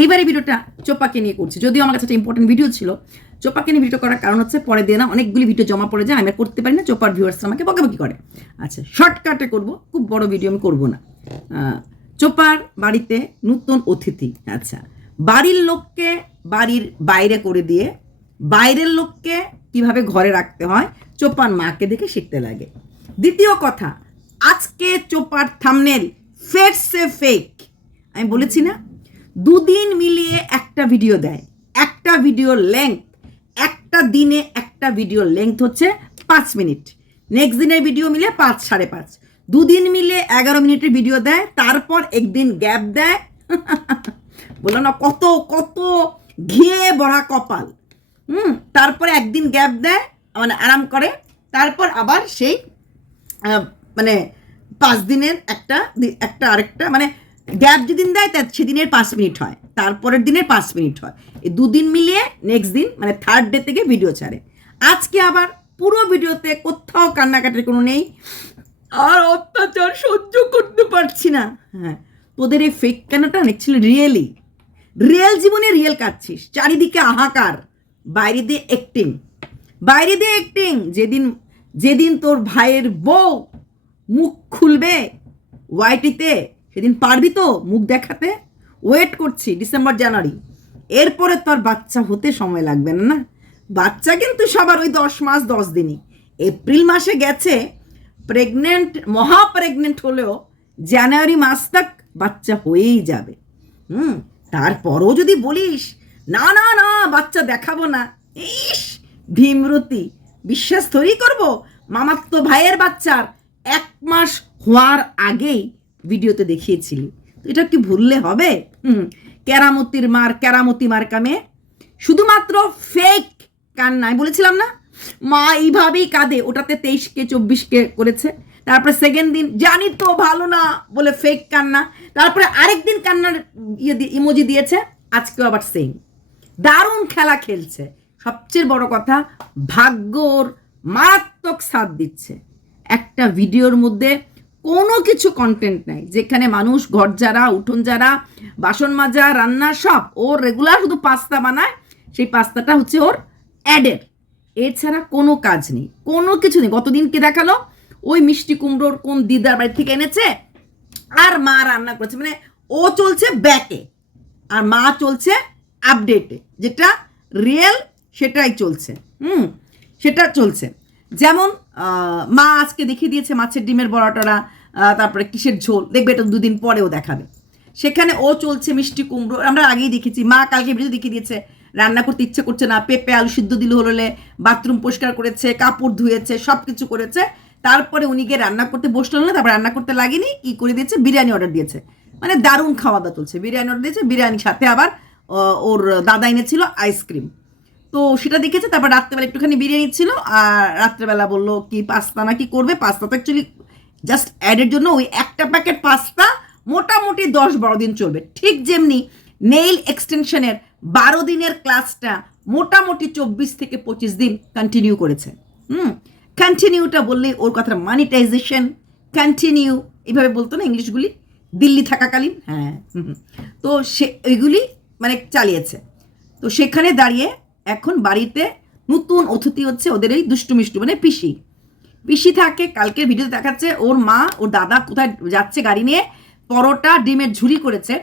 এইবারে ভিডিওটা চোপাকে নিয়ে করছি, যদিও আমার কাছে একটা ইম্পর্টেন্ট ভিডিও ছিল। চোপাকে নিয়ে ভিডিও করার কারণ হচ্ছে পরে দিয়ে না অনেকগুলি ভিডিও জমা পড়ে যায়, আমি আর করতে পারি না, চোপার ভিউয়ার্সরা আমাকে বকাবকি করে। আচ্ছা, শর্টকাটে করব, খুব বড় ভিডিও আমি করব না। চোপার বাড়িতে নতুন অতিথি। আচ্ছা, বাড়ির লোককে বাড়ির বাইরে করে দিয়ে বাইরের লোককে কিভাবে ঘরে রাখতে হয় চোপার মাকে দেখে শিখতে লাগে। দ্বিতীয় কথা, আজকে চোপার থাম্বনেল ফেক সে ফেক। আমি বলেছি না, দুদিন মিলিয়ে একটা ভিডিও দেয়, একটা ভিডিওর লেংথ, একটা দিনে একটা ভিডিওর লেংথ হচ্ছে 5 মিনিট, নেক্সট দিনের ভিডিও মিলে 5 সাড়ে 5, দুদিন মিলে 11 মিনিটের ভিডিও দেয়, তারপর একদিন গ্যাপ দেয়। বললো না কত কত ঘিয়ে ভরা কপাল। তারপরে একদিন গ্যাপ দেয়, মানে আরাম করে, তারপর আবার সেই মানে 5 দিনের একটা আরেকটা, মানে গ্যাপ যেদিন দেয় তার সেদিনের 5 মিনিট হয়, তারপরের দিনের 5 মিনিট হয়, এই দুদিন মিলিয়ে নেক্সট দিন মানে থার্ড ডে থেকে ভিডিও ছাড়ে। আজকে আবার পুরো ভিডিওতে কোথাও কান্নাকাটির কোনো নেই, আর অত্যাচার সহ্য করতে পারছি না। হ্যাঁ, তোদের এই ফেক কেনটা অ্যাকচুয়ালি রিয়েল জীবনে রিয়েল কাটছিস, চারিদিকে হাহাকার, বাইরে দিয়ে অ্যাক্টিং, যেদিন তোর ভাইয়ের বউ মুখ খুলবে ওয়াইটিতে সেদিন পারবি তো মুখ দেখাতে? ওয়েট করছি ডিসেম্বর জানুয়ারি, এরপরে তোর বাচ্চা হতে সময় লাগবে না। না, বাচ্চা কিন্তু সবার ওই 10 মাস 10 দিনই। এপ্রিল মাসে গেছে প্রেগনেন্ট, মহা প্রেগনেন্ট হলেও জানুয়ারি মাস তক বাচ্চা হয়েই যাবে। তারপরও যদি বলিস না না না বাচ্চা দেখাবো না, ইস ভীমরতি, বিশ্বাস তৈরি করবো? মামাতো ভাইয়ের বাচ্চার 1 মাস হওয়ার আগেই ভিডিওতে দেখিয়েছিলি, তো এটা কি ভুললে হবে? কেরামতি মার্কা মেয়ে, শুধুমাত্র ফেক কান্নায় বলেছিলাম না, মা এইভাবেই কাঁদে, ওটাতে 23K 24K করেছে। তারপরে সেকেন্ড দিন জানি তো ভালো না বলে ফেক কান্না, তারপরে আরেকদিন কান্নার ইমোজি দিয়েছে, আজকেও আবার সেম। দারুণ খেলা খেলছে। সবচেয়ে বড় কথা, ভাগ্যর মারাত্মক সাথ দিচ্ছে। একটা ভিডিওর মধ্যে কোনো কিছু কন্টেন্ট নাই, যেখানে মানুষ ঘর যারা, উঠোন যারা, বাসন মাজা, রান্না সব ওর রেগুলার শুধু পাস্তা বানায়, সেই পাস্তাটা হচ্ছে ওর অ্যাডের, এছাড়া কোনো কাজ নেই, কোনো কিছু নেই। গতদিনকে দেখালো ওই মিষ্টি কুমড়োর কোন দিদার বাড়ি থেকে এনেছে, আর মা রান্না করেছে, মানে ও চলছে ব্যাকে আর মা চলছে আপডেটে, যেটা রিয়েল সেটাই চলছে। সেটা চলছে। যেমন মা আজকে দেখিয়ে দিয়েছে মাছের ডিমের বড়াটা, তারপরে কিসের ঝোল, দেখবে এটা 2 দিন পরেও দেখাবে। সেখানে ও চলছে মিষ্টি কুমড়ো, আমরা আগেই দেখেছি। মা কালকে ভিডিও দেখিয়ে দিয়েছে রান্না করতে ইচ্ছে করছে না, পেঁপে আলু সিদ্ধ দিল হলে, বাথরুম পরিষ্কার করেছে, কাপড় ধুয়েছে, সব কিছু করেছে। তারপরে উনি গিয়ে রান্না করতে বসলো না, তারপর রান্না করতে লাগেনি, কি করে দিয়েছে, বিরিয়ানি অর্ডার দিয়েছে। মানে দারুণ খাওয়া দাওয়া চলছে, বিরিয়ানি অর্ডার দিয়েছে, বিরিয়ানির সাথে আবার ওর দাদা এনেছিল আইসক্রিম, তো সেটা দেখেছে। তারপর রাত্রেবেলা একটুখানি বিরিয়ানি ছিল, আর রাত্রেবেলা বললো কি পাস্তা না কি করবে। পাস্তা তো অ্যাকচুয়ালি জাস্ট অ্যাডের জন্য, ওই একটা প্যাকেট পাস্তা মোটামুটি 10-12 দিন চলবে। ঠিক যেমনি নেইল এক্সটেনশনের 12 দিনের ক্লাসটা মোটামুটি 24 থেকে 25 দিন কন্টিনিউ করেছে। কন্টিনিউটা বললে ওর কথা, মনিটাইজেশন কন্টিনিউ এইভাবে বলতো না ইংলিশগুলি, দিল্লি থাকাকালীন। হ্যাঁ, তো সে ওইগুলি মানে চালিয়েছে। তো সেখানে দাঁড়িয়ে এখন বাড়িতে নতুন অতিথি হচ্ছে ওদের এই দুষ্টু মিষ্টু, মানে পিসি থাকে। কালকে ভিডিও দেখাচ্ছে ওর মা, ওর দাদা কোথায় যাচ্ছে গাড়ি নিয়ে, পরোটা ডিমের ঝুরি করেছে।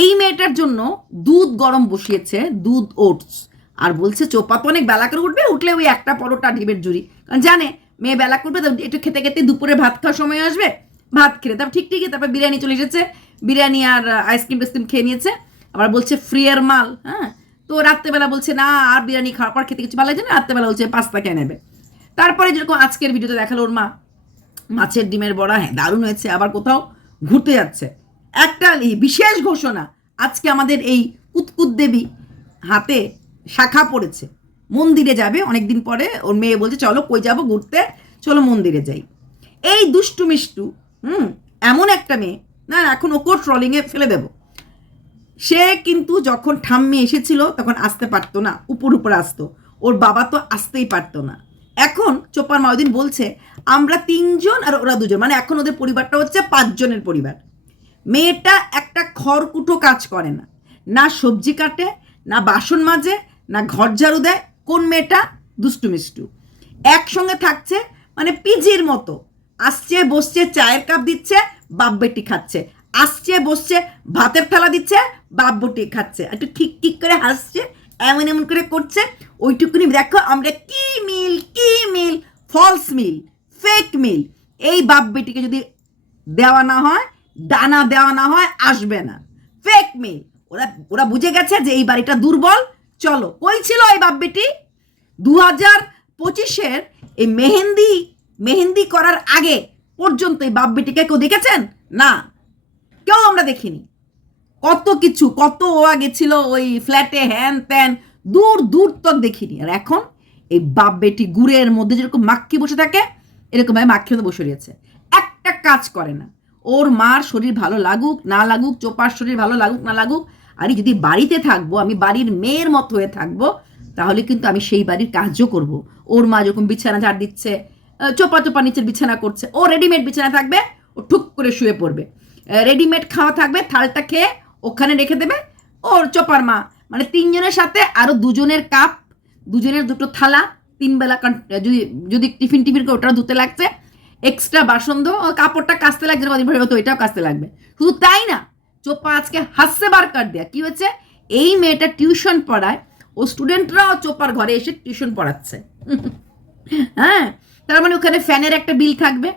এই মেয়েটার জন্য দুধ গরম বসিয়েছে, দুধ ওটস, আর বলছে চোপা তো অনেক বেলা করে উঠবে, উঠলে ওই একটা পরোটা ডিমের ঝুরি, কারণ জানে মেয়ে বেলা করবে, একটু খেতে খেতে দুপুরে ভাত খাওয়ার সময় আসবে, ভাত খেলে তারপর ঠিকই তারপর বিরিয়ানি চলে এসেছে, বিরিয়ানি আর আইসক্রিম টেস্ক্রিম খেয়ে নিয়েছে। আবার বলছে ফ্রি এর মাল। হ্যাঁ, তো রাত্রেবেলা বলছে না আর বিরিয়ানি খাওয়ার পর খেতে কিছু ভালো লাগছে না, রাত্রেবেলা বলছে পাস্তা খেয়ে নেবে। তারপরে যেরকম আজকের ভিডিওতে দেখালো ওর মা মাছের ডিমের বড়া, হ্যাঁ দারুণ হয়েছে, আবার কোথাও ঘুরতে যাচ্ছে। একটা বিশেষ ঘোষণা, আজকে আমাদের এই কুতকুত দেবী হাতে শাখা পড়েছে, মন্দিরে যাবে অনেকদিন পরে। ওর মেয়ে বলছে চলো কই যাবো ঘুরতে, চলো মন্দিরে যাই। এই দুষ্টু মিষ্টু এমন একটা মেয়ে, না এখন ওকে ট্রলিংয়ে ফেলে দেবো। সে কিন্তু যখন ঠাম্মি এসেছিল তখন আসতে পারতো না, উপর আসতো, ওর বাবা তো আসতেই পারতো না। এখন চোপার মাউদিন বলছে আমরা 3 জন আর ওরা 2 জন, মানে এখন ওদের পরিবারটা হচ্ছে 5 জনের পরিবার। মেয়েটা একটা খড়কুটো কাজ করে না, না সবজি কাটে, না বাসন মাজে, না ঘর ঝাড়ু দেয়। কোন মেয়েটা? দুষ্টু মিষ্টু। একসঙ্গে থাকছে, মানে পিজির মতো। আসছে বসছে, চায়ের কাপ দিচ্ছে, বাপ বেটি খাচ্ছে। আসছে বসছে, ভাতের থালা দিচ্ছে, বাপ বেটি খাচ্ছে। একটু ঠিক ঠিক করে হাসছে, এমন এমন করে করছে। ওইটুকুনি দেখো আমরা কি মিল, ফলস মিল, ফেক মিল। এই বাপ বেটিকে যদি দেওয়া না হয়, দানা দেওয়া না হয়, আসবে না। ফেক মিল। ওরা ওরা বুঝে গেছে যে এই বাড়িটা দুর্বল। চলো, কই ছিল এই বাপ বেটি 2025-এর এই মেহেন্দি করার আগে পর্যন্ত এই বাপ বেটিকে কেউ দেখেছেন? না, কেউ আমরা দেখিনি। কত কিছু, কত ও আগে ছিল ওই ফ্ল্যাটে, হ্যান ত্যান, দূর তক দেখিনি। আর এখন এই বাপ বেটি গুড়ের মধ্যে যেরকম মাক্কি বসে থাকে, এরকম ভাবে মাক্কি মধ্যে বসে রয়েছে, একটা কাজ করে না। ওর মার শরীর ভালো লাগুক না লাগুক, চোপার শরীর ভালো লাগুক না লাগুক, আরে যদি বাড়িতে থাকবো, আমি বাড়ির মেয়ের মতো হয়ে থাকবো, তাহলে কিন্তু আমি সেই বাড়ির কাজও করব। ওর মা যখন বিছানা ঝাড় দিচ্ছে, চোপা নিচের বিছানা করছে, ও রেডিমেড বিছানা থাকবে, ও ঠুক করে শুয়ে পড়বে। রেডিমেড খাওয়া থাকবে, থালটা খেয়ে ওখানে রেখে দেবে ওর চোপার মা। মানে তিনজনের সাথে আরো দুজনের কাপ, দুজনের দুটো থালা, তিন বেলা যদি টিফিন করে ওটাও ধুতে লাগছে, এক্সট্রা বাসন ধো, কাপড়টা কাচতে লাগছে, তো এটাও কাচতে লাগবে। শুধু তাই না, চোপা আজকে হাসছে বার কাট দেয়া। কি হচ্ছে? এই মেয়েটা টিউশন পড়ায়, ও স্টুডেন্টরাও চোপার ঘরে এসে টিউশন পড়াচ্ছে। হ্যাঁ, তার মানে ওখানে ফ্যানের একটা বিল থাকবে।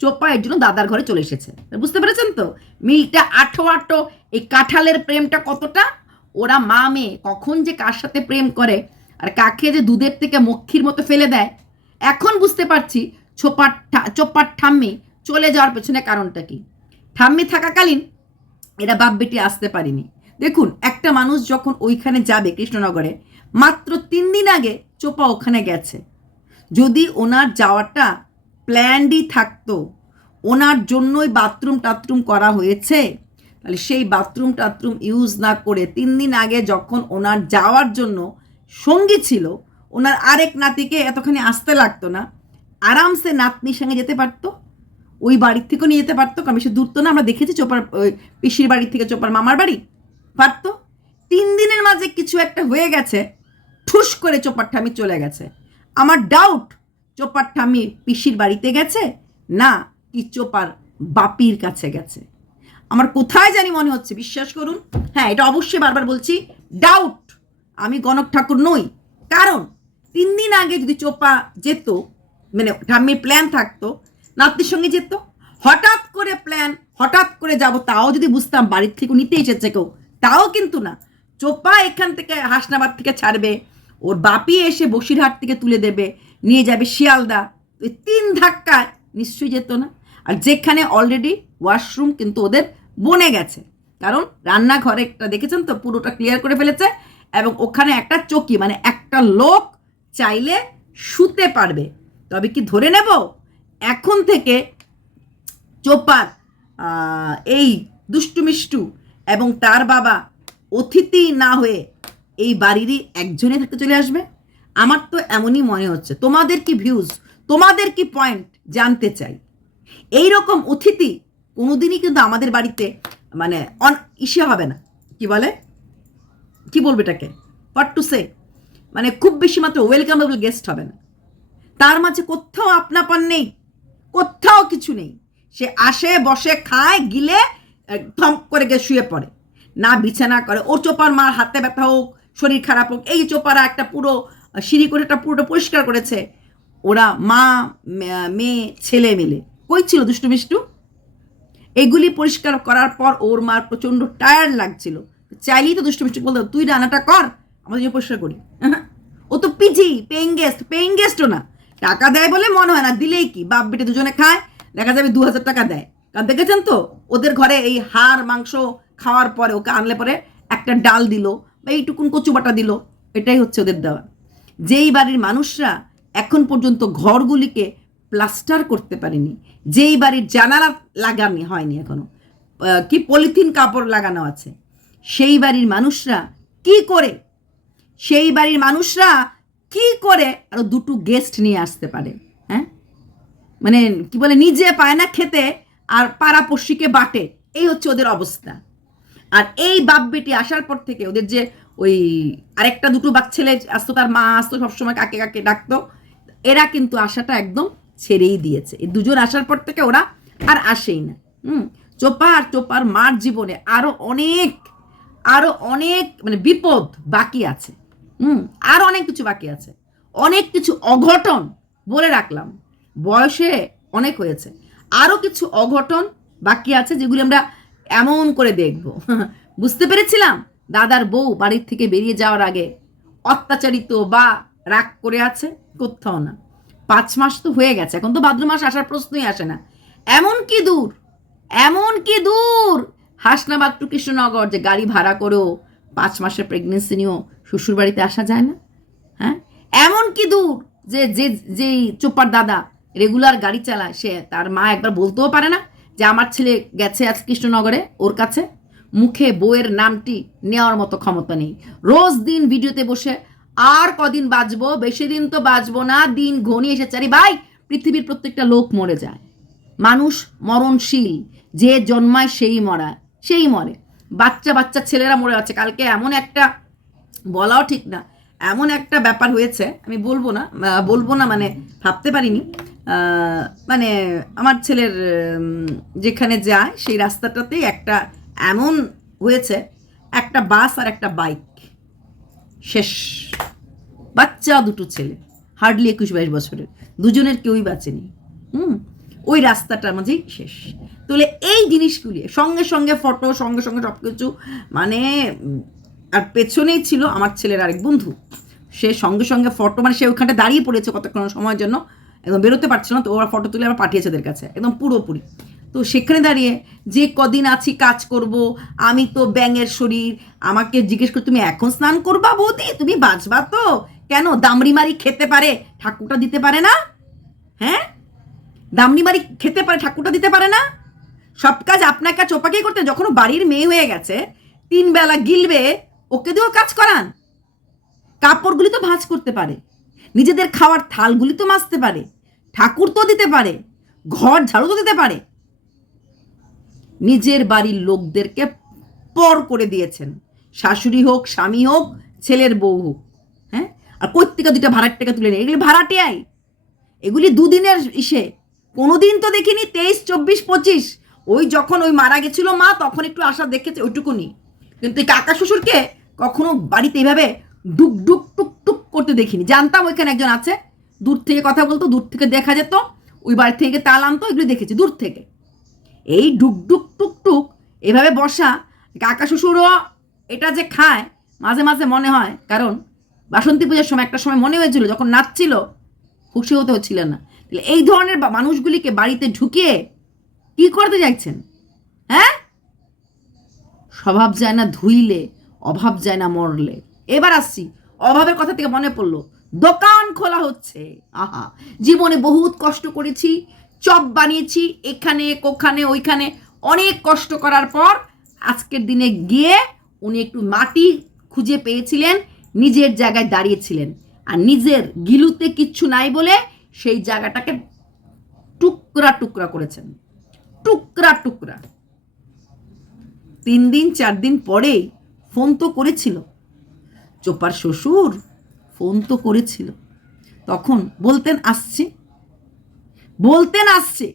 চোপা এর জন্য দাদার ঘরে চলে এসেছে। বুঝতে পেরেছেন তো? মিলটা আঠো। এই কাঁঠালের প্রেমটা কতটা। ওরা মা মেয়ে কখন যে কার সাথে প্রেম করে আর কাকে যে দুধের থেকে মক্ষীর মতো ফেলে দেয়, এখন বুঝতে পারছি চোপার ঠাম্মি চলে যাওয়ার পেছনে কারণটা কি। ঠাম্মি থাকাকালীন এরা বাপ বেটি আসতে পারেনি। দেখুন, একটা মানুষ যখন ওইখানে যাবে কৃষ্ণনগরে, মাত্র 3 দিন আগে চোপা ওখানে গেছে। যদি ওনার যাওয়াটা প্ল্যান্ডই থাকতো, ওনার জন্যই বাথরুম করা হয়েছে, তাহলে সেই বাথরুম ইউজ না করে 3 দিন আগে যখন ওনার যাওয়ার জন্য সঙ্গী ছিল, ওনার আরেক নাতিকে এতখানি আসতে লাগতো না, আরামসে নাতনির সঙ্গে যেতে পারতো, ওই বাড়ির থেকেও নিয়ে যেতে পারতো। কারণ বেশি দূর তো না, আমরা দেখেছি চোপার পিসির বাড়ির থেকে চোপার মামার বাড়ি, পারতো। 3 দিনের মাঝে কিছু একটা হয়ে গেছে, ঠুস করে চোপার ঠামি চলে গেছে। আমার ডাউট, চোপার ঠামি পিসির বাড়িতে গেছে না কি চোপার বাপির কাছে গেছে। আমার কোথায় জানি মনে হচ্ছে, বিশ্বাস করুন। হ্যাঁ, এটা অবশ্যই বারবার বলছি, ডাউট। আমি গণক ঠাকুর নই। কারণ 3 দিন আগে যদি চোপা যেত, মানে ঠাম্মির প্ল্যান থাকতো, নাতির সঙ্গে যেত। হঠাৎ করে প্ল্যান, হঠাৎ করে যাব, তাও যদি বুঝতাম বাড়ির থেকে নিতে এসেছে কেউ, তাও কিন্তু না। চোপা এখান থেকে হাসনাবাদ থেকে ছাড়বে, ওর বাপি এসে বসিরহাট থেকে তুলে দেবে, নিয়ে যাবে শিয়ালদা। 3 ধাক্কায় নিশ্চয়ই যেত না। আর যেখানে অলরেডি ওয়াশরুম কিন্তু ওদের বনে গেছে, কারণ রান্নাঘরে একটা দেখেছেন তো, পুরোটা ক্লিয়ার করে ফেলেছে, এবং ওখানে একটা চকি, মানে একটা লোক চাইলে শুতে পারবে। তবে কি ধরে নেব এখন থেকে চোপার এই দুষ্টু মিষ্টু এবং তার বাবা অতিথি না হয়ে এই বাড়িরই একজনে থাকতে চলে আসবে? আমার তো এমনই মনে হচ্ছে। তোমাদের কি ভিউজ, তোমাদের কি পয়েন্ট জানতে চাই। এই রকম অতিথি কোনোদিনই কিন্তু আমাদের বাড়িতে মানে ইসে হবে না, কি বলে, কি বলবে এটাকে, হোয়াট টু সে, মানে খুব বেশি মাত্র ওয়েলকামেবল গেস্ট হবে না। তার মাঝে কোথাও আপনাপন নেই, কোথাও কিছু নেই। সে আসে, বসে, খায়, গিলে থম করে গিয়ে শুয়ে পড়ে, না বিছানা করে। ওর চোপার মার হাতে ব্যথা হোক, শরীর খারাপ হোক, এই চোপারা একটা পুরো সিঁড়ি করে একটা পুরোটা পরিষ্কার করেছে। ওরা মা মেয়ে ছেলে মিলে কই ছিল দুষ্টু মিষ্টু? এগুলি পরিষ্কার করার পর ওর মার প্রচণ্ড টায়ার্ড লাগছিল, চাইলেই তো দুষ্টু মিষ্টি বলতো, তুই রান্নাটা কর, আমাদের জন্য পরিষ্কার করি। ও তো পিজি, পেইং গেস্টও না। টাকা দেয় বলে মনে হয় না, দিলেই কি বাপ বেটে দুজনে খায়, দেখা যাবে 2000 টাকা দেয়। কারণ দেখেছেন তো ওদের ঘরে এই হাড় মাংস খাওয়ার পরে ওকে আনলে পরে একটা ডাল দিল বা এইটুকুন কচু বাটা দিল, এটাই হচ্ছে ওদের দেওয়া। যেই বাড়ির মানুষরা এখন পর্যন্ত ঘরগুলিকে প্লাস্টার করতে পারেনি, যেই বাড়ির জানালা লাগানো হয়নি এখনো, কি পলিথিন কাপড় লাগানো আছে, সেই বাড়ির মানুষরা কি করে, সেই বাড়ির মানুষরা কি করে আরো দুটো গেস্ট নিয়ে আসতে পারে? হ্যাঁ, মানে কি বলে, নিজে পায় না খেতে আর পাড়াপড়শিকে বাটে, এই হচ্ছে ওদের অবস্থা। আর এই বাপ বেটি আসার পর থেকে ওদের যে ওই আরেকটা দুটো ছেলে আসতো, তার মা আসতো সবসময়, কাকে কাকে ডাকতো, এরা কিন্তু আসাটা একদম ছেড়েই দিয়েছে। এই দুজন আসার পর থেকে ওরা আর আসেই না। চোপার মার জীবনে আরো অনেক মানে বিপদ বাকি আছে। আরো অনেক কিছু বাকি আছে, অনেক কিছু অঘটন বলে রাখলাম। বয়সে অনেক হয়েছে, আরো কিছু অঘটন বাকি আছে যেগুলি আমরা এমন করে দেখব। বুঝতে পেরেছিলাম দাদার বউ বাড়ির থেকে বেরিয়ে যাওয়ার আগে অত্যাচারিত বা রাগ করে আছে, কোথাও না। 5 মাস তো হয়ে গেছে, এখন তো ভাদ্র মাস আসার প্রশ্নই আসে না। এমন কি দূর হাসনাবাদ টু কৃষ্ণনগর যে গাড়ি ভাড়া করেও 5 মাসের প্রেগনেন্সি নিয়েও শ্বশুর বাড়িতে আসা যায় না। হ্যাঁ, এমন কি দূর যে যে যেই চোপার দাদা রেগুলার গাড়ি চালায়, সে তার মা একবার বলতেও পারে না যে আমার ছেলে গেছে আজ কৃষ্ণনগরে ওর কাছে। মুখে বউয়ের নামটি নেওয়ার মতো ক্ষমতা নেই। রোজ দিন ভিডিওতে বসে আর কদিন বাঁচবো, বেশি দিন তো বাঁচবো না, দিন ঘনিয়ে এসেছে। আরে ভাই, পৃথিবীর প্রত্যেকটা লোক মরে যায়, মানুষ মরণশীল, যে জন্মায় সেই মরে। বাচ্চা ছেলেরা মরে যাচ্ছে। কালকে এমন একটা, বলাও ঠিক না, এমন একটা ব্যাপার হয়েছে, আমি বলবো না মানে ভাবতে পারিনি। মানে আমার ছেলের যেখানে যায় সেই রাস্তাটাতেই একটা এমন হয়েছে, একটা বাস আর একটা বাইক, শেষ। বাচ্চা দুটো ছেলে, হার্ডলি 21-22 বছরের, দুজনের কেউই বাঁচেনি। ওই রাস্তাটার মাঝেই শেষ। তাহলে এই জিনিসগুলি সঙ্গে সঙ্গে ফটো, সঙ্গে সঙ্গে সব কিছু, মানে আর পেছনেই ছিল আমার ছেলের আরেক বন্ধু, সে সঙ্গে সঙ্গে ফটো, মানে সে ওখানটা দাঁড়িয়ে পড়েছে কতক্ষণ সময়ের জন্য, একদম বেরোতে পারছিল না, তো ওরা ফটো তুলে আবার পাঠিয়েছে ওদের কাছে একদম পুরোপুরি। তো সেখানে দাঁড়িয়ে যে কদিন আছি কাজ করব, আমি তো ব্যাঙের শরীর, আমাকে জিজ্ঞেস করে তুমি এখন স্নান করবা বৌদি, তুমি বাঁচবা তো? কেন দামড়ি মারি খেতে পারে, ঠাকুরটা দিতে পারে না? হ্যাঁ, দামড়ি মারি খেতে পারে, ঠাকুরটা দিতে পারে না? সব কাজ আপনাকে চোপাকেই করতে, যখন বাড়ির মেয়ে হয়ে গেছে, 3 বেলা গিলবে, ওকে দিয়েও কাজ করান। কাপড়গুলি তো ভাঁজ করতে পারে, নিজেদের খাওয়ার থালগুলি তো মাজতে পারে, ঠাকুর তো দিতে পারে, ঘর ঝাড়ু তো দিতে পারে। নিজের বাড়ির লোকদেরকে পর করে দিয়েছেন, শাশুড়ি হোক, স্বামী হোক, ছেলের বউ হোক। হ্যাঁ, আর প্রত্যেকে 2টা ভাড়ার টাকা তুলে নেয়, এগুলি ভাড়াটিয়াই, এগুলি দুদিনের ইসে। কোনোদিন তো দেখিনি 23, 24, 25, ওই যখন ওই মারা গেছিল মা, তখন একটু আশা দেখেছে, ওইটুকুনি। কিন্তু এই কাকা শ্বশুরকে কখনো বাড়িতে এইভাবে ডুক ডুক টুক টুক করতে দেখিনি। জানতাম ওইখানে একজন আছে, দূর থেকে কথা বলতো, দূর থেকে দেখা যেত, ওই বাড়ি থেকে তাল আনতো, এগুলো দেখেছি দূর থেকে। এই ডুক ডুক টুক টুক এভাবে বসা, কাকা শ্বশুরও এটা যে খায় মাঝে মাঝে মনে হয়, কারণ বাসন্তী পূজার সময় একটা সময় মনে হয়েছিল যখন নাচছিল, খুশি হতে হচ্ছিল না। তাহলে এই ধরনের মানুষগুলিকে বাড়িতে ঢুকিয়ে কি করতে যাচ্ছেন? হ্যাঁ, স্বভাব যায় না ধুইলে, অভাব যায় না মরলে। এবার আসছি, অভাবের কথা থেকে মনে পড়লো, দোকান খোলা হচ্ছে। আহা, জীবনে বহুত কষ্ট করেছি, চপ বানিয়েছি, এখানে ওখানে ওইখানে, অনেক কষ্ট করার পর আজকের দিনে গিয়ে উনি একটু মাটি খুঁজে পেয়েছিলেন, নিজের জায়গায় দাঁড়িয়েছিলেন, আর নিজের গিলুতে কিচ্ছু নাই বলে সেই জায়গাটাকে টুকরা টুকরা করেছেন, টুকরা টুকরা। 3 দিন 4 দিন পরেই ফোন তো করেছিল চোপার শ্বশুর, ফোন তো করেছিল, তখন বলতেন আসছে,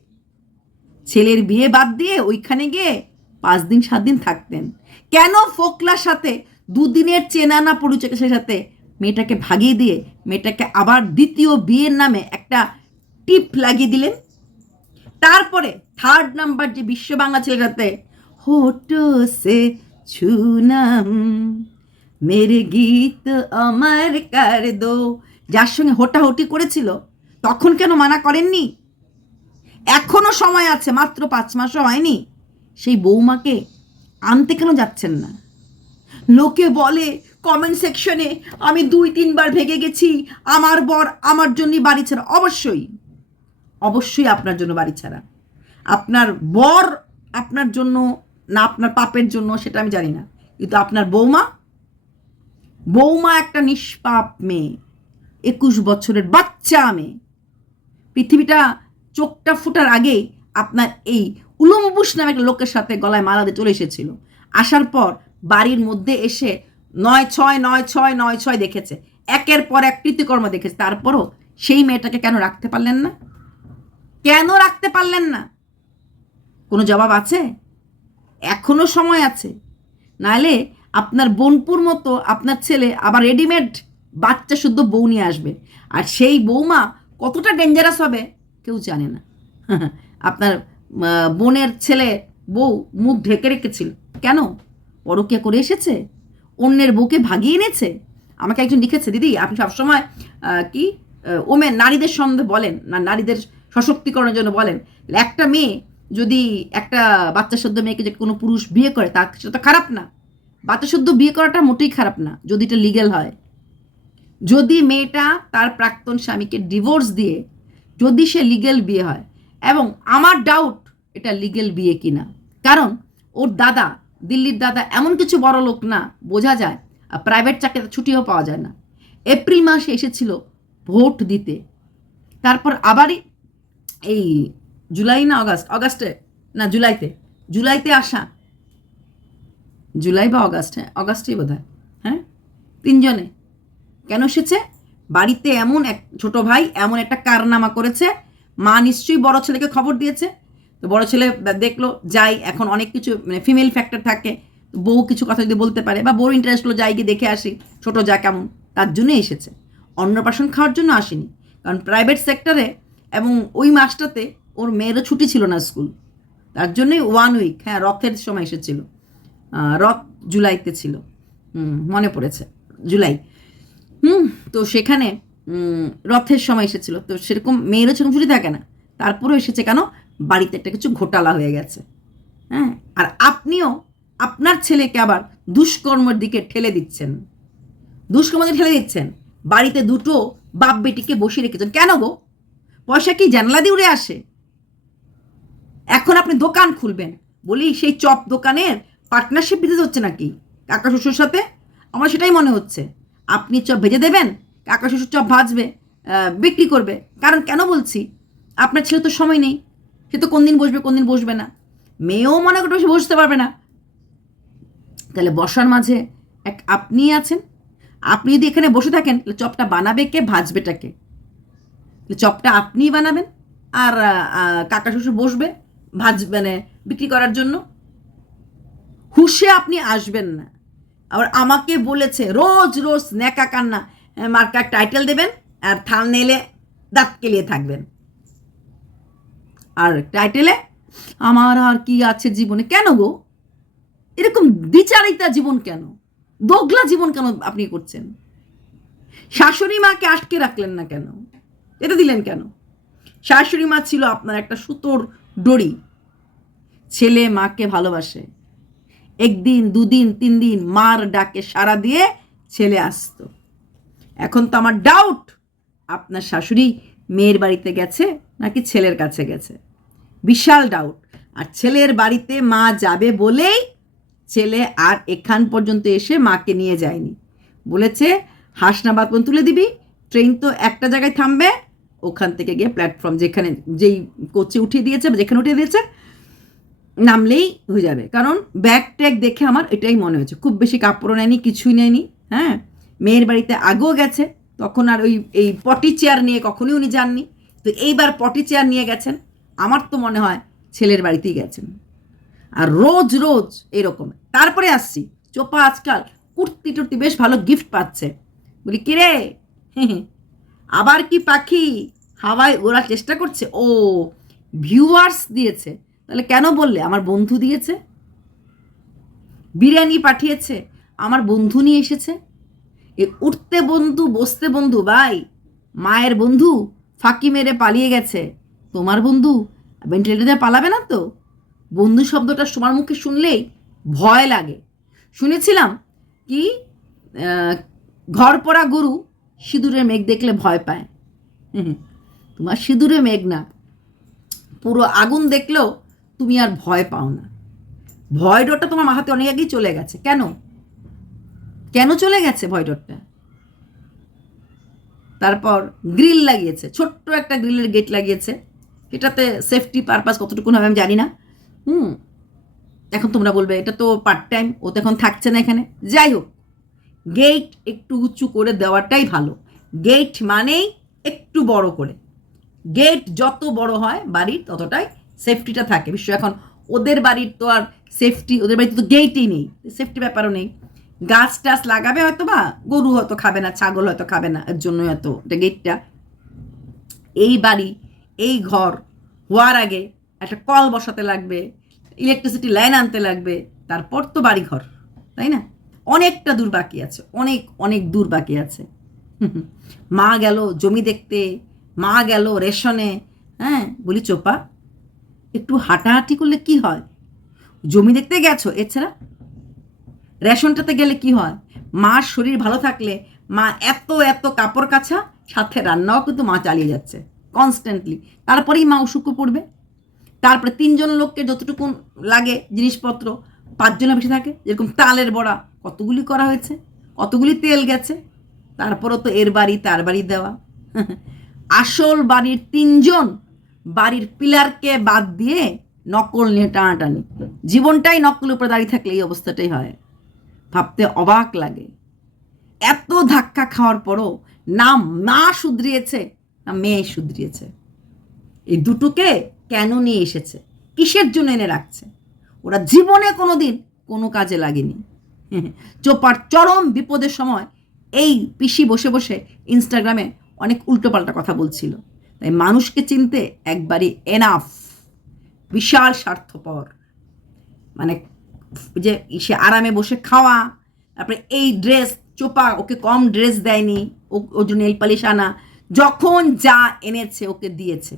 ছেলের বিয়ে বাদ দিয়ে ওইখানে গিয়ে 5 দিন 7 দিন থাকতেন। কেন ফোকলার সাথে 2 দিনের চেনা না পরিচয়ের সাথে মেয়েটাকে ভাগিয়ে দিয়ে মেয়েটাকে আবার দ্বিতীয় বিয়ের নামে একটা টিপ লাগিয়ে দিলেন? তারপরে 3rd নাম্বার যে বিশ্ব বাংলা ছেলের সাথে হোটো সে ছুনাম মেরে গীত আমার কর দো, যার সঙ্গে হোটাহুটি করেছিল, তখন কেন মানা করেননি? এখনো সময় আছে, মাত্র 5 মাসও হয়নি, সেই বৌমাকে আনতে কেন যাচ্ছেন না? লোকে বলে কমেন্ট সেকশনে, আমি 2-3 বার ভেগে গেছি, আমার বর আমার জন্যই বাড়ি ছাড়া। অবশ্যই আপনার জন্য বাড়ি ছাড়া, আপনার বর আপনার জন্য না আপনার পাপের জন্য সেটা আমি জানি না, কিন্তু আপনার বৌমা একটা নিষ্পাপ মেয়ে, 21 বছরের বাচ্চা মেয়ে। পৃথিবীটা চোখটা ফুটার আগেই আপনার এই উলম্বুস নামে একটা লোকের সাথে গলায় মালা দিয়ে চলে এসেছিল। আসার পর বাড়ির মধ্যে এসে 9-6 দেখেছে, একের পর এক কৃতকর্ম দেখেছে, তারপরও সেই মেয়েটাকে কেন রাখতে পারলেন না? কেন রাখতে পারলেন না? কোনো জবাব আছে? এখনো সময় আছে, নাহলে আপনার বোনপুর মতো আপনার ছেলে আবার রেডিমেড বাচ্চা শুদ্ধ বউ নিয়ে আসবে, আর সেই বৌমা কতটা ডেঞ্জারাস হবে কেউ জানে না। আপনার বোনের ছেলে বউ মুখ ঢেকে রেখেছিল কেন? পরকীয়া করে এসেছে, অন্যের বউকে ভাগিয়ে এনেছে। আমাকে একজন লিখেছে, দিদি আপনি সবসময় কি ওমেন নারীদের সম্বন্ধে বলেন না, নারীদের সশক্তিকরণের জন্য বলেন, একটা মেয়ে যদি একটা বাচ্চা সদ্য মেয়েকে যে কোনো পুরুষ বিয়ে করে তার সেটা খারাপ না, বাচ্চা সদ্য বিয়ে করাটা মোটেই খারাপ না যদি এটা লিগ্যাল হয়। যদি মেয়েটা তার প্রাক্তন স্বামীকে ডিভোর্স দিয়ে যদি সে লিগ্যাল বিয়ে হয়, এবং আমার ডাউট এটা লিগ্যাল বিয়ে কিনা, কারণ ওর দাদা, দিল্লির দাদা এমন কিছু বড় লোক না, বোঝা যায়। প্রাইভেট চাকরিতে ছুটিও পাওয়া যায় না। এপ্রিল মাসে এসেছিল ভোট দিতে, তারপর আবারই এই জুলাই না অগাস্টে না জুলাইতে আসা, জুলাই বা অগাস্ট, হ্যাঁ অগাস্টেই বোধ হয়, হ্যাঁ 3 জনে কেন এসেছে? বাড়িতে এমন এক ছোট ভাই এমন একটা কারনামা করেছে, মা নিশ্চয়ই বড় ছেলেকে খবর দিয়েছে, তো বড় ছেলে দেখলো যাই, এখন অনেক কিছু মানে ফিমেল ফ্যাক্টর থাকে, বউ কিছু কথা যদি বলতে পারে বা বউর ইন্টারেস্ট হলো যাই গিয়ে দেখে আসি ছোট যা কেমন, তার জন্য এসেছে, অন্নপ্রাশন খাওয়ার জন্য আসেনি। কারণ প্রাইভেট সেক্টরে এবং ওই মাসটাতে ওর মেয়েরও ছুটি ছিল না স্কুল, তার জন্যই 1 উইক, হ্যাঁ রথের সময় এসেছিল, রথ জুলাইতে ছিল, মনে পড়েছে জুলাই, তো সেখানে রথের সময় এসেছিল, তো সেরকম মেয়েরও সেরকম ছুটি থাকে না, তারপরেও এসেছে কেন? বাড়িতে একটা কিছু ঘোটালা হয়ে গেছে, হ্যাঁ। আর আপনিও আপনার ছেলেকে আবার দুষ্কর্মের দিকে ঠেলে দিচ্ছেন, বাড়িতে দুটো বাপ বেটিকে বসিয়ে রেখেছেন কেন গো? পয়সা কি জানলা দিয়ে উড়ে আসে? এখন আপনি দোকান খুলবেন বলি সেই চপ দোকানের পার্টনারশিপ দিতে হচ্ছে নাকি কাকা শ্বশুর সাথে? আমার সেটাই মনে হচ্ছে। আপনি চপ ভেজে দেবেন, কাকা শ্বশুর চপ ভাজবে, বিক্রি করবে। কারণ কেন বলছি, আপনার ছেলে তো সময় নেই, সে তো কোন দিন বসবে না, মেয়েও মনে করতে বসে বসতে পারবে না, তাহলে বসার মাঝে এক আপনি আছেন। আপনি যদি এখানে বসে থাকেন তাহলে চপটা বানাবে কে, ভাজবেটাকে? চপটা আপনিই বানাবেন আর কাকা শ্বশুর বসবে মানে বিক্রি করার জন্য। হুশে আপনি আসবেন না। আবার আমাকে বলেছে রোজ রোজ ন্যাকা কান্না মার্কার টাইটেল দেবেন আর থাম্বনেইলে দাঁত কেলিয়ে থাকবেন, আর টাইটেলে আমার আর কি আছে জীবনে। কেন গো এরকম দ্বিচারিতা জীবন কেন, দোগলা জীবন কেন আপনি করছেন? শাশুড়ি মাকে আটকে রাখলেন না কেন? এটা দিলেন কেন? শাশুড়ি মা ছিল আপনার একটা সুতোর দড়ি। ছেলে মাকে ভালোবাসে, 1 দিন 2 দিন 3 দিন মার ডাকে সাড়া দিয়ে ছেলে আসতো। এখন তো আমার ডাউট আপনার শাশুড়ি মেয়ের বাড়িতে গেছে নাকি ছেলের কাছে গেছে, বিশাল ডাউট। আর ছেলের বাড়িতে মা যাবে বলেই ছেলে আর এখান পর্যন্ত এসে মাকে নিয়ে যায়নি, বলেছে হাসনাবাদ পর্যন্ত তুলে দিবি, ট্রেন তো একটা জায়গায় থামবে, ওখান থেকে গিয়ে প্ল্যাটফর্ম যেখানে যেই কোচে উঠিয়ে দিয়েছে যেখানে উঠিয়ে দিয়েছে নামলেই হয়ে যাবে। কারণ ব্যাগ ট্যাগ দেখে আমার এটাই মনে হয়েছে, খুব বেশি কাপড়ও নেয়নি, কিছুই নেয়নি। হ্যাঁ, মেয়ের বাড়িতে আগেও গেছে, তখন আর এই পটি চেয়ার নিয়ে কখনোই উনি যাননি, তো এইবার পটি চেয়ার নিয়ে গেছেন। আমার তো মনে হয় ছেলের বাড়িতেই গেছেন। আর রোজ রোজ এরকম। তারপরে আসছি চোপা আজকাল কুর্তি টুর্তি বেশ ভালো গিফট পাচ্ছে, বলি কিরে আবার কি পাখি হাওয়ায় ওড়ার চেষ্টা করছে? ও ভিউয়ার্স দিয়েছে, তাহলে কেন বললে আমার বন্ধু দিয়েছে? বিরিয়ানি পাঠিয়েছে, আমার বন্ধু নিয়ে এসেছে। এ উঠতে বন্ধু বসতে বন্ধু, ভাই মায়ের বন্ধু ফাঁকি মেরে পালিয়ে গেছে, তোমার বন্ধু ভেন্টিলেটরে পালাবে না তো? বন্ধু শব্দটা তোমার মুখে শুনলেই ভয় লাগে। শুনেছিলাম কি ঘর পড়া গরু সিঁদুরের মেঘ দেখলে ভয় পায়। তোমার সিঁদুরে মেঘ না, পুরো আগুন দেখলেও তুমি আর ভয় পাও না। ভয় ডরটা তোমার মাথাতে অনেক আগেই চলে গেছে। কেন কেন চলে গেছে ভয় ডরটা? তারপর গ্রিল লাগিয়েছে, ছোট্ট একটা গ্রিলের গেট লাগিয়েছে, এটাতে সেফটি পারপাস কতটুকু হবে আমি জানি না। এখন তোমরা বলবে এটা তো পার্ট টাইম, ও তো এখন থাকছে না এখানে। যাই হোক, গেট একটু উঁচু করে দেওয়াটাই ভালো। গেট মানেই একটু বড় করে, গেট যত বড় হয় বাড়ির ততটাই সেফটিটা থাকে। বিশ্ব এখন ওদের বাড়ির তো আর সেফটি, ওদের বাড়িতে তো গেটই নেই, সেফটি ব্যাপারও নেই। গাছ টাছ লাগাবে হয়তো, বা গরু হয়তো খাবে না, ছাগল হয়তো খাবে না, এর জন্যই হয়তো এটা গেটটা। এই বাড়ি, এই ঘর হওয়ার আগে একটা কল বসাতে লাগবে, ইলেকট্রিসিটি লাইন আনতে লাগবে, তারপর তো বাড়ি ঘর, তাই না? অনেকটা দূর বাকি আছে, অনেক অনেক দূর বাকি আছে। মা গেল জমি দেখতে, মা গেল রেশনে। হ্যাঁ, বলি চোপা, একটু হাঁটাহাঁটি করলে কি হয়? জমি দেখতে গেছো, এছাড়া রেশনটাতে গেলে কি হয়? মার শরীর ভালো থাকলে মা এত এত কাপড় কাছা, সাথে রান্নাও কিন্তু মা চালিয়ে যাচ্ছে কনস্ট্যান্টলি। তারপরেই মা অসুখও পড়বে। তারপরে 3জন লোককে যতটুকু লাগে জিনিসপত্র, 5জনের বেশি থাকে। যেরকম তালের বড়া কতগুলি করা হয়েছে, কতগুলি তেল গেছে, তারপরও তো এর বাড়ি তার বাড়ি দেওয়া। আসল বাড়ির 3জন, বাড়ির পিলারকে বাদ দিয়ে নকল নিয়ে টানাটানি। জীবনটাই নকলের উপরে দাঁড়িয়ে থাকলে এই অবস্থাটাই হয়। ভাবতে অবাক লাগে। এত ধাক্কা খাওয়ার পরও না মা শুধরিয়েছে না মেয়ে শুধরিয়েছে। এই দুটোকে কেন নিয়ে এসেছে, কিসের জন্য এনে রাখছে? ওরা জীবনে কোনো দিন কোনো কাজে লাগেনি। চোপার চরম বিপদের সময় এই পিসি বসে বসে ইনস্টাগ্রামে অনেক উল্টোপাল্টা কথা বলছিল। তাই মানুষকে চিনতে একবারই এনাফ। বিশাল স্বার্থপর, মানে যে সে আরামে বসে খাওয়া, তারপরে এই ড্রেস, চোপা ওকে কম ড্রেস দেয়নি, ওর জন্য নেল পালিশ আনা, যখন যা এনেছে ওকে দিয়েছে।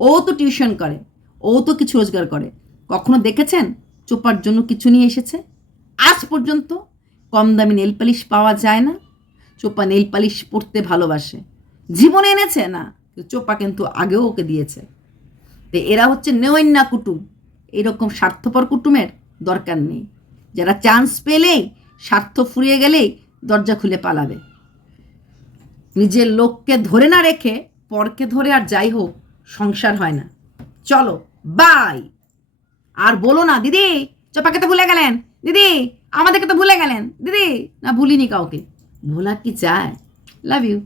ও তো টিউশন করে, ও তো কিছু রোজগার করে। কখনো দেখেছেন চোপার জন্য কিছু নিয়ে এসেছে? আজ পর্যন্ত কম দামি নেল পালিশ পাওয়া যায় না। চোপা নেল পালিশ পরতে ভালোবাসে, জীবনে এনেছে না, চোপা কিন্তু আগেও ওকে দিয়েছে। তো এরা হচ্ছে নেওয়ান্না কুটুম। এরকম স্বার্থপর কুটুমের দরকার নেই, যারা চান্স পেলেই, স্বার্থ ফুরিয়ে গেলেই দরজা খুলে পালাবে। নিজের লোককে ধরে না রেখে পরকে ধরে আর যাই হোক সংসার হয় না। চলো বাই। আর বলো না দিদি চোপাকে তো ভুলে গেলেন, দিদি আমাদেরকে তো ভুলে গেলেন, দিদি না ভুলিনি কাউকে, ভোলা কি চায়? Love you.